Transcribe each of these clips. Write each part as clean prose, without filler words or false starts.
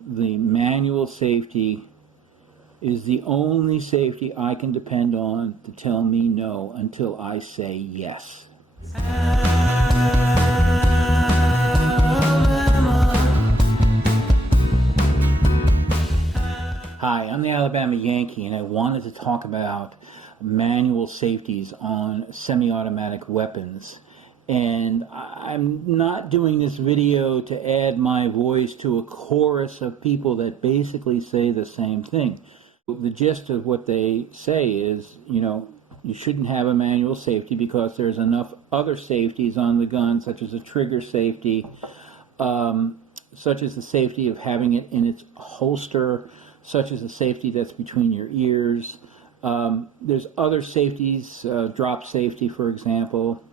the manual safety is the only safety I can depend on to tell me no until I say yes. Hi, I'm the Alabama Yankee, and I wanted to talk about manual safeties on semi-automatic weapons. And I'm not doing this video to add my voice to a chorus of people that basically say the same thing. The gist of what they say is, you shouldn't have a manual safety because there's enough other safeties on the gun, such as a trigger safety, such as the safety of having it in its holster, such as the safety that's between your ears. There's other safeties, drop safety, for example,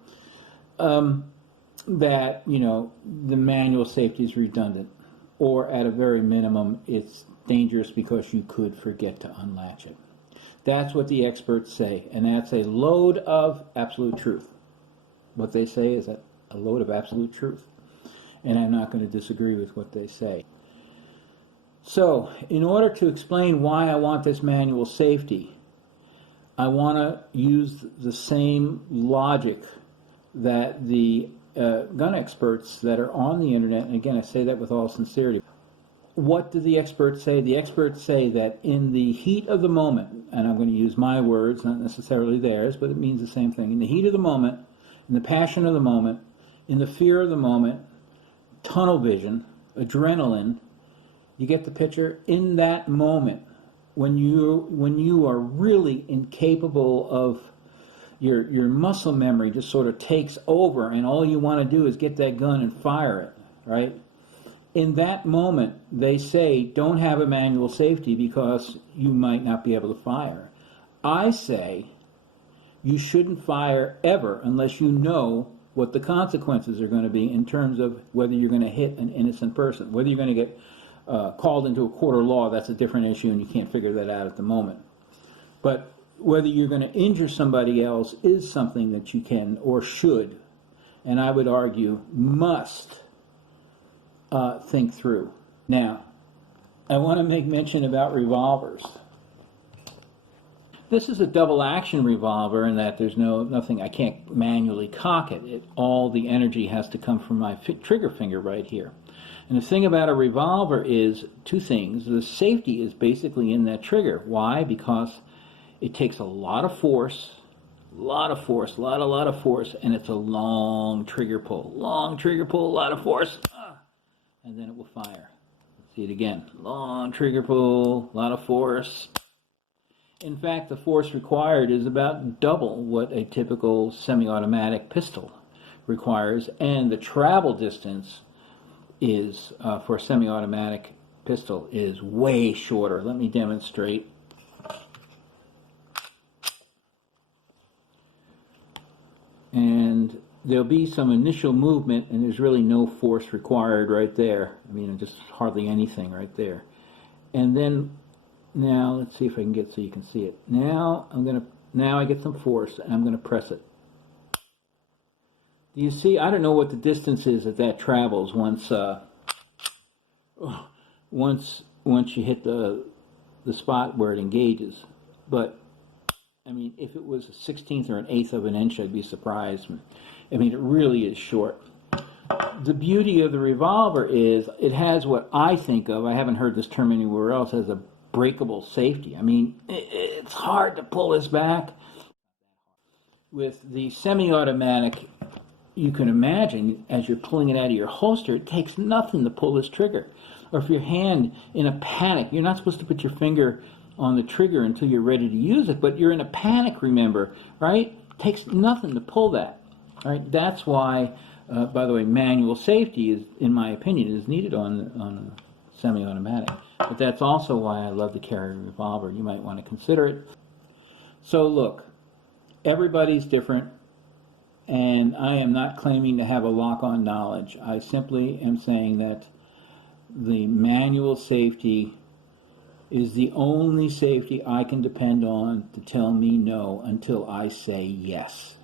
that, the manual safety is redundant, or at a very minimum, it's dangerous because you could forget to unlatch it. That's what the experts say, and that's a load of absolute truth. What they say is a load of absolute truth, and I'm not going to disagree with what they say. So, in order to explain why I want this manual safety, I want to use the same logic that the gun experts that are on the internet, and again I say that with all sincerity. What do the experts say? The experts say that in the heat of the moment, and I'm going to use my words, not necessarily theirs, but it means the same thing. In the heat of the moment, in the passion of the moment, in the fear of the moment, tunnel vision, adrenaline, you get the picture? In that moment, when you are really incapable of, your muscle memory just sort of takes over and all you want to do is get that gun and fire it, right? In that moment, they say don't have a manual safety because you might not be able to fire. I say you shouldn't fire ever unless you know what the consequences are going to be in terms of whether you're going to hit an innocent person. Whether you're going to get called into a court of law, that's a different issue and you can't figure that out at the moment. But whether you're going to injure somebody else is something that you can or should, and I would argue must, think through. Now, I want to make mention about revolvers. This is a double action revolver in that there's nothing, I can't manually cock it. All the energy has to come from my trigger finger right here. And the thing about a revolver is two things. The safety is basically in that trigger. Why? Because it takes a lot of force, a lot of force, and it's a long trigger pull. Long trigger pull, a lot of force, and then it will fire. Let's see it again. Long trigger pull, a lot of force. In fact, the force required is about double what a typical semi-automatic pistol requires, and the travel distance is, for a semi-automatic pistol, is way shorter. Let me demonstrate. And there'll be some initial movement, and there's really no force required right there. I mean, just hardly anything right there. And then, now, let's see if I can get so you can see it. Now I get some force, and I'm going to press it. Do you see? I don't know what the distance is that travels once you hit the spot where it engages. But I mean, if it was a 16th or an eighth of an inch, I'd be surprised. I mean, it really is short. The beauty of the revolver is it has what I think of, I haven't heard this term anywhere else, as a breakable safety. I mean, it's hard to pull this back. With the semi-automatic, you can imagine, as you're pulling it out of your holster, it takes nothing to pull this trigger. Or if your hand, in a panic, you're not supposed to put your finger on the trigger until you're ready to use it, but you're in a panic, remember, right? It takes nothing to pull that, right? That's why, by the way, manual safety is, in my opinion, is needed on a semi-automatic. But that's also why I love to carry a revolver. You might want to consider it. So look, everybody's different, and I am not claiming to have a lock-on knowledge. I simply am saying that the manual safety is the only safety I can depend on to tell me no until I say yes.